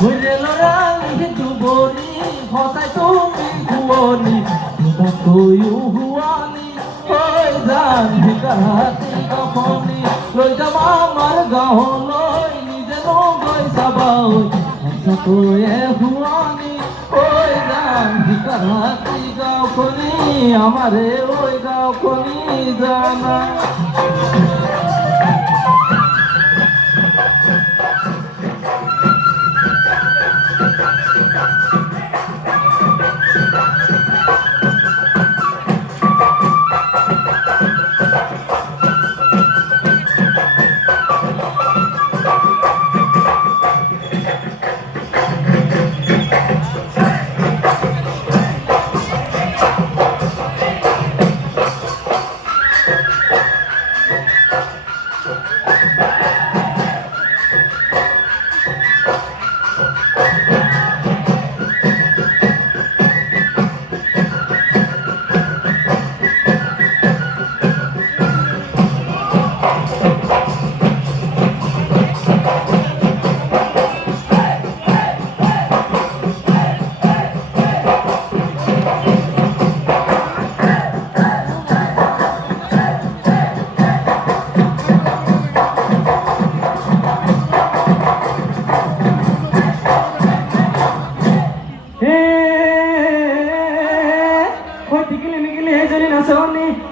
বুঝে লড়াই যুবনী হসাই তুমি হুয়নি তুইও হুয়ানি ওই জান ভিকাতি কখনি লই যাব আমার গাঁও লই নিজে নগৈ সাবাই হসা তোয়ে হুয়ানি ওই জান ভিকাতি গাঁও খনি আমারে ওই গাঁও খনি জানা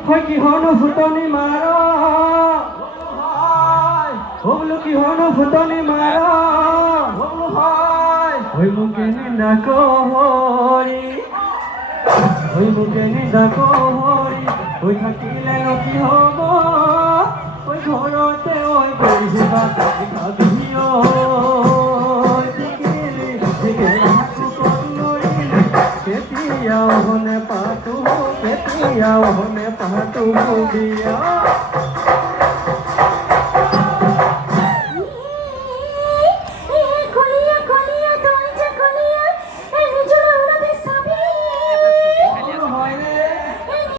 Hoi ki hono futoni maro, hoblu ki hono futoni maro, hoi muke ninda kohori, hoi muke ninda kohori, hoi thakile no ki hobo, hoi ghorote hoi borihiba kabhiyo, tikili tikela haku konnoi, ketiya hone patu, ketiya hone patu biya.